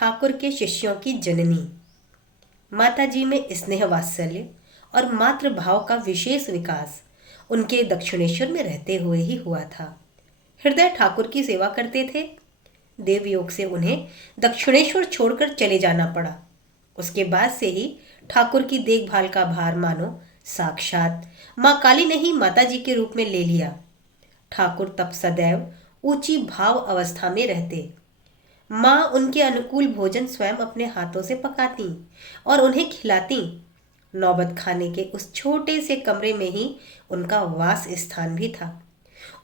ठाकुर के शिष्यों की जननी। माताजी में स्नेह वात्सल्य और मातृभाव का विशेष विकास उनके दक्षिणेश्वर में रहते हुए ही हुआ था। हृदय ठाकुर की सेवा करते थे। देवयोग से उन्हें दक्षिणेश्वर छोड़कर चले जाना पड़ा। उसके बाद से ही ठाकुर की देखभाल का भार मानो साक्षात माँ काली ने ही माताजी के रूप में ले लिया। ठाकुर तब सदैव ऊंची भाव अवस्था में रहते। माँ उनके अनुकूल भोजन स्वयं अपने हाथों से पकाती और उन्हें खिलाती। नौबत खाने के उस छोटे से कमरे में ही उनका वास स्थान भी था।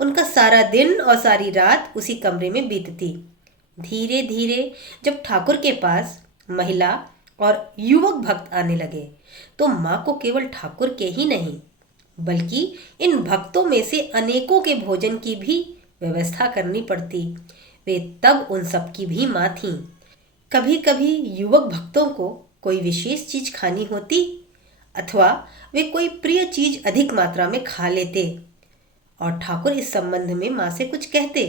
उनका सारा दिन और सारी रात उसी कमरे में बीतती। धीरे धीरे जब ठाकुर के पास महिला और युवक भक्त आने लगे तो माँ को केवल ठाकुर के ही नहीं बल्कि इन भक्तों में से अनेकों के भोजन की भी व्यवस्था करनी पड़ती। वे तब उन सब की भी माँ थीं। कभी कभी युवक भक्तों को कोई विशेष चीज खानी होती अथवा वे कोई प्रिय चीज अधिक मात्रा में खा लेते और ठाकुर इस संबंध में माँ से कुछ कहते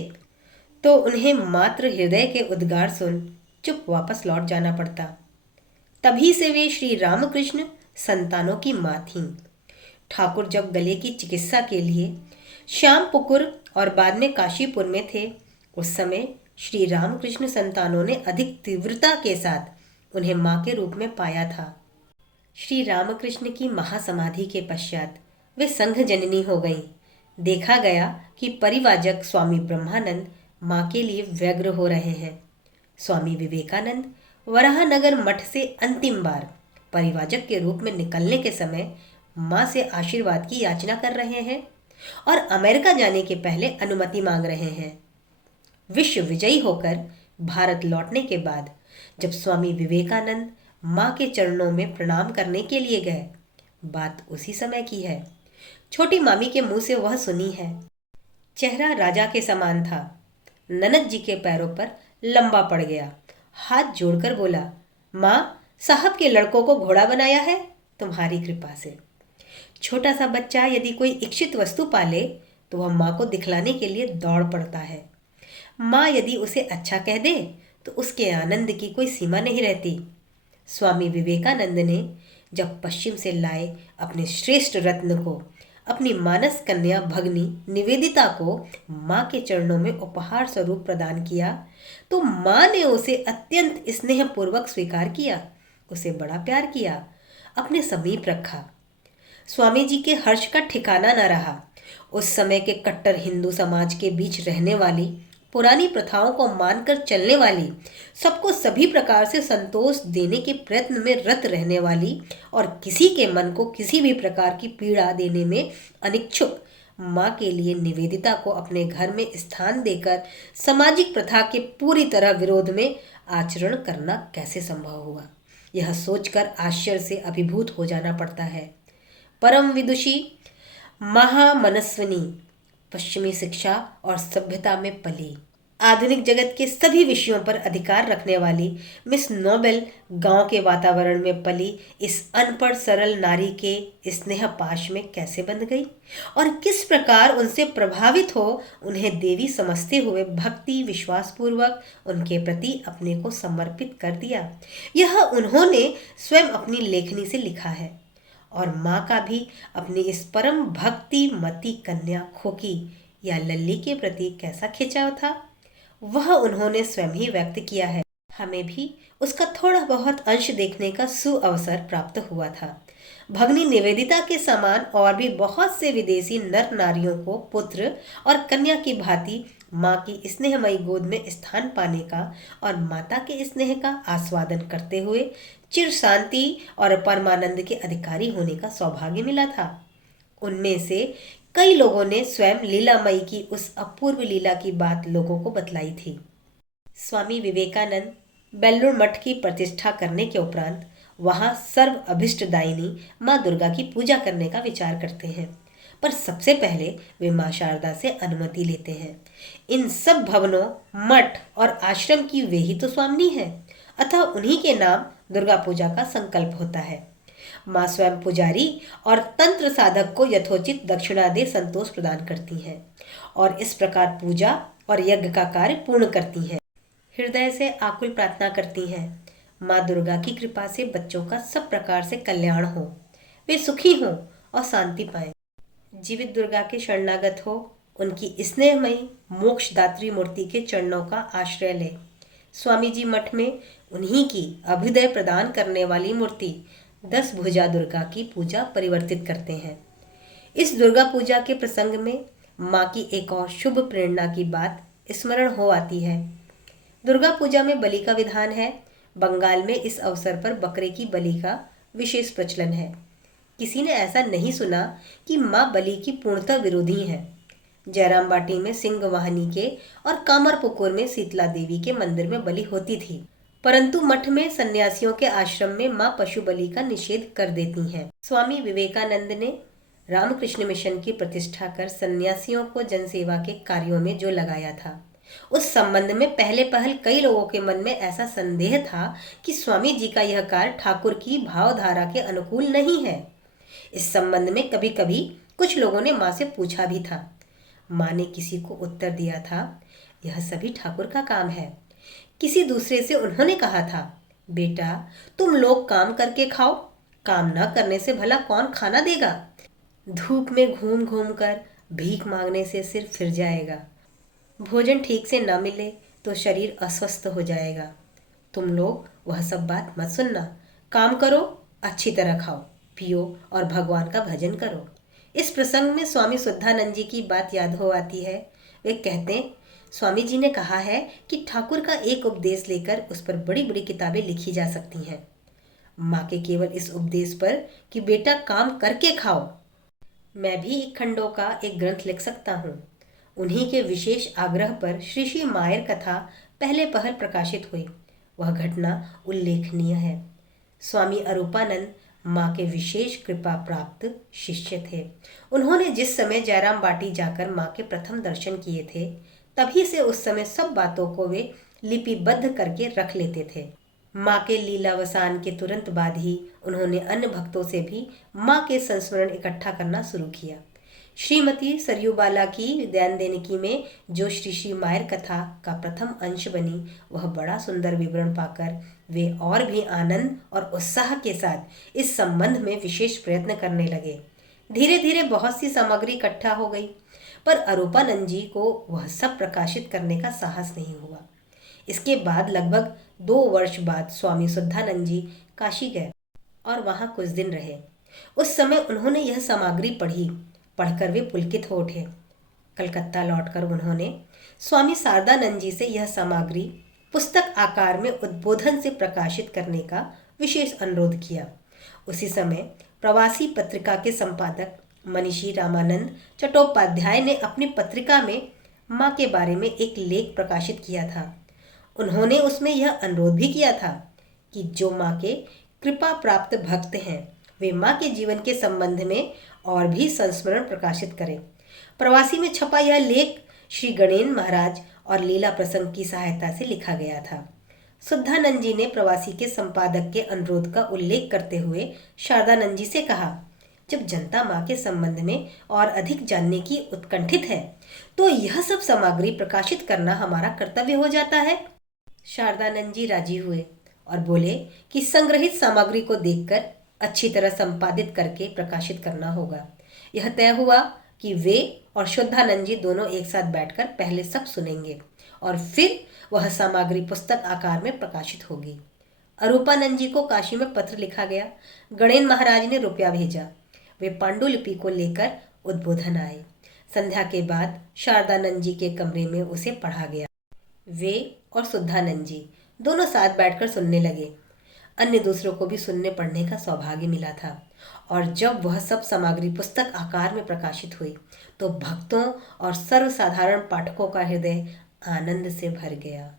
तो उन्हें मात्र हृदय के उद्गार सुन चुप वापस लौट जाना पड़ता। तभी से वे श्री रामकृष्ण संतानों की माँ थीं। ठाकुर जब गले की चिकित्सा के लिए श्यामपुकुर और बाद में काशीपुर में थे उस समय श्री रामकृष्ण संतानों ने अधिक तीव्रता के साथ उन्हें माँ के रूप में पाया था। श्री रामकृष्ण की महासमाधि के पश्चात वे संघ जननी हो गईं। देखा गया कि परिवाजक स्वामी ब्रह्मानंद माँ के लिए व्यग्र हो रहे हैं। स्वामी विवेकानंद वराहनगर मठ से अंतिम बार परिवाजक के रूप में निकलने के समय माँ से आशीर्वाद की याचना कर रहे हैं और अमेरिका जाने के पहले अनुमति मांग रहे हैं। विश्व विजयी होकर भारत लौटने के बाद जब स्वामी विवेकानंद माँ के चरणों में प्रणाम करने के लिए गए, बात उसी समय की है। छोटी मामी के मुंह से वह सुनी है। चेहरा राजा के समान था। ननद जी के पैरों पर लंबा पड़ गया, हाथ जोड़कर बोला, माँ साहब के लड़कों को घोड़ा बनाया है तुम्हारी कृपा से। छोटा सा बच्चा यदि कोई इच्छित वस्तु पाले तो वह माँ को दिखलाने के लिए दौड़ पड़ता है। माँ यदि उसे अच्छा कह दे तो उसके आनंद की कोई सीमा नहीं रहती। स्वामी विवेकानंद ने जब पश्चिम से लाए अपने श्रेष्ठ रत्न को, अपनी मानस कन्या भगनी निवेदिता को माँ के चरणों में उपहार स्वरूप प्रदान किया तो माँ ने उसे अत्यंत स्नेहपूर्वक स्वीकार किया, उसे बड़ा प्यार किया, अपने समीप रखा। स्वामी जी के हर्ष का ठिकाना न रहा। उस समय के कट्टर हिंदू समाज के बीच रहने वाली, पुरानी प्रथाओं को मानकर चलने वाली, सबको सभी प्रकार से संतोष देने के प्रयत्न में रत रहने वाली और किसी के मन को किसी भी प्रकार की पीड़ा देने में अनिच्छुक माँ के लिए निवेदिता को अपने घर में स्थान देकर सामाजिक प्रथा के पूरी तरह विरोध में आचरण करना कैसे संभव हुआ, यह सोचकर आश्चर्य से अभिभूत हो जाना पड़ता है। परम विदुषी, महामनस्विनी, पश्चिमी शिक्षा और सभ्यता में पली, आधुनिक जगत के सभी विषयों पर अधिकार रखने वाली मिस नोबेल गांव के वातावरण में पली इस अनपढ़ सरल नारी के स्नेह पाश में कैसे बंध गई और किस प्रकार उनसे प्रभावित हो उन्हें देवी समझते हुए भक्ति विश्वासपूर्वक उनके प्रति अपने को समर्पित कर दिया, यह उन्होंने स्वयं अपनी लेखनी से लिखा है। और माँ का भी अपनी इस परम भक्ति मती कन्या खोकी या लल्ली के प्रति कैसा खिंचाव था, वह उन्होंने स्वयं ही व्यक्त किया है। हमें भी उसका थोड़ा बहुत अंश देखने का सुअवसर प्राप्त हुआ था। भगनी निवेदिता के समान और भी बहुत से विदेशी नर नारियों को पुत्र और कन्या की भांति माँ की स्नेहमयी गोद में स्थान पाने का और माता के स्नेह का आस्वादन करते हुए चिर शांति और परमानंद के अधिकारी होने का सौभाग्य मिला था। उनमें से कई लोगों ने स्वयं लीलामयी की उस अपूर्व लीला की बात लोगों को बतलाई थी। स्वामी विवेकानंद बेल्लूर मठ की प्रतिष्ठा करने के उपरांत वहां सर्व अभिष्टदायिनी माँ दुर्गा की पूजा करने का विचार करते हैं, पर सबसे पहले वे माँ शारदा से अनुमति लेते हैं। इन सब भवनों, मठ और आश्रम की वे ही तो स्वामिनी है, अतः उन्हीं के नाम दुर्गा पूजा का संकल्प होता है। माँ स्वयं पुजारी और तंत्र साधक को यथोचित दक्षिणा दे संतोष प्रदान करती हैं और इस प्रकार पूजा और यज्ञ का कार्य पूर्ण करती हैं। हृदय से आकुल प्रार्थना करती हैं, माँ दुर्गा की कृपा से बच्चों का सब प्रकार से कल्याण हो, वे सुखी हों और शांति पाएं। जीवित दुर्गा के शरणागत हो, उनकी स्नेहमयी मोक्षदात्री मूर्ति के चरणों का आश्रय ले। स्वामी जी मठ में उन्हीं की अभ्युदय प्रदान करने वाली मूर्ति 10 भुजा दुर्गा की पूजा परिवर्तित करते हैं। इस दुर्गा पूजा के प्रसंग में माँ की एक और शुभ प्रेरणा की बात स्मरण हो आती है। दुर्गा पूजा में बलि का विधान है। बंगाल में इस अवसर पर बकरे की बलि का विशेष प्रचलन है। किसी ने ऐसा नहीं सुना कि माँ बलि की पूर्णतः विरोधी हैं। जयराम बाटी में सिंह वाहिनी के और कामरपुकुर में शीतला देवी के मंदिर में बलि होती थी, परंतु मठ में सन्यासियों के आश्रम में माँ पशु बलि का निषेध कर देती हैं। स्वामी विवेकानंद ने रामकृष्ण मिशन की प्रतिष्ठा कर सन्यासियों को जनसेवा के कार्यों में जो लगाया था, उस संबंध में पहले पहल कई लोगों के मन में ऐसा संदेह था कि स्वामी जी का यह कार्य ठाकुर की भावधारा के अनुकूल नहीं है। इस संबंध में कभी कभी कुछ लोगों ने माँ से पूछा भी था। माँ ने किसी को उत्तर दिया था, यह सभी ठाकुर का काम है। किसी दूसरे से उन्होंने कहा था, बेटा तुम लोग काम करके खाओ, काम न करने से भला कौन खाना देगा। धूप में घूम घूम कर भीख मांगने से सिर फिर जाएगा। भोजन ठीक से न मिले तो शरीर अस्वस्थ हो जाएगा। तुम लोग वह सब बात मत सुनना, काम करो, अच्छी तरह खाओ पियो और भगवान का भजन करो। इस प्रसंग में स्वामी शुद्धानंद जी की बात याद हो आती है। वे कहते हैं, स्वामी जी ने कहा है कि ठाकुर का एक उपदेश लेकर उस पर बड़ी बड़ी किताबें लिखी जा सकती हैं। माँ के केवल इस उपदेश पर कि बेटा काम करके खाओ, मैं भी एक खंडों का एक ग्रंथ लिख सकता हूँ। उन्हीं के विशेष आग्रह पर श्री श्री मायर कथा पहले पहल प्रकाशित हुई। वह घटना उल्लेखनीय है। स्वामी अरूपानंद माँ के विशेष कृपा प्राप्त शिष्य थे। उन्होंने जिस समय जयराम बाटी जाकर माँ के प्रथम दर्शन किए थे, तभी से उस समय सब बातों को वे लिपिबद्ध करके रख लेते थे। माँ के लीलावसान के तुरंत बाद ही उन्होंने अन्य भक्तों से भी माँ के संस्मरण इकट्ठा करना शुरू किया। श्रीमती सरयूबाला की ध्यान देनिकी में जो श्री श्री मायर कथा का प्रथम अंश बनी, वह बड़ा सुंदर विवरण पाकर वे और भी आनंद और उत्साह के साथ इस संबंध में विशेष प्रयत्न करने लगे। धीरे धीरे बहुत सी सामग्री इकट्ठा हो गई, पर अरूपानंद जी को वह सब प्रकाशित करने का साहस नहीं हुआ। इसके बाद लगभग 2 वर्ष बाद स्वामी शुद्धानंद जी काशी गए और वहाँ कुछ दिन रहे। उस समय उन्होंने यह सामग्री पढ़कर वे पुलकित हो उठे। कलकत्ता लौटकर उन्होंने स्वामी शारदानंद जी से यह सामग्री पुस्तक आकार में उद्बोधन से प्रकाशित करने का विशेष अनुरोध किया। उसी समय प्रवासी पत्रिका के संपादक मनीषी रामानंद चट्टोपाध्याय ने अपनी पत्रिका में माँ के बारे में एक लेख प्रकाशित किया था। उन्होंने उसमें यह अनुरोध भी किया था कि जो माँ के कृपा प्राप्त भक्त हैं, वे माँ के जीवन के संबंध में और भी संस्मरण प्रकाशित करें। प्रवासी में छपा यह लेख श्री गणेन महाराज और लीला प्रसंग की सहायता से लिखा गया था। शुद्धानंद जी ने प्रवासी के संपादक के अनुरोध का उल्लेख करते हुए शारदानंद जी से कहा, जब जनता माँ के संबंध में और अधिक जानने की उत्कंठित है, तो यह सब सामग्री प्रकाशित करना हमारा कर्तव्य हो जाता है। शारदानंद जी राजी हुए और बोले कि संग्रहित सामग्री को देखकर अच्छी तरह संपादित करके प्रकाशित करना होगा। यह तय हुआ कि वे और शुद्धानंद जी दोनों एक साथ बैठकर पहले सब सुनेंगे और फिर वह सामग्री पुस्तक आकार में प्रकाशित होगी। अरूपानंद जी को काशी में पत्र लिखा गया। गणेन महाराज ने रुपया भेजा। वे पांडुलिपि को लेकर उद्बोधन आए। संध्या के बाद शारदानंद जी के कमरे में उसे पढ़ा गया। वे और शुद्धानंद जी दोनों साथ बैठकर सुनने लगे। अन्य दूसरों को भी सुनने पढ़ने का सौभाग्य मिला था और जब वह सब सामग्री पुस्तक आकार में प्रकाशित हुई, तो भक्तों और सर्वसाधारण पाठकों का हृदय आनंद से भर गया।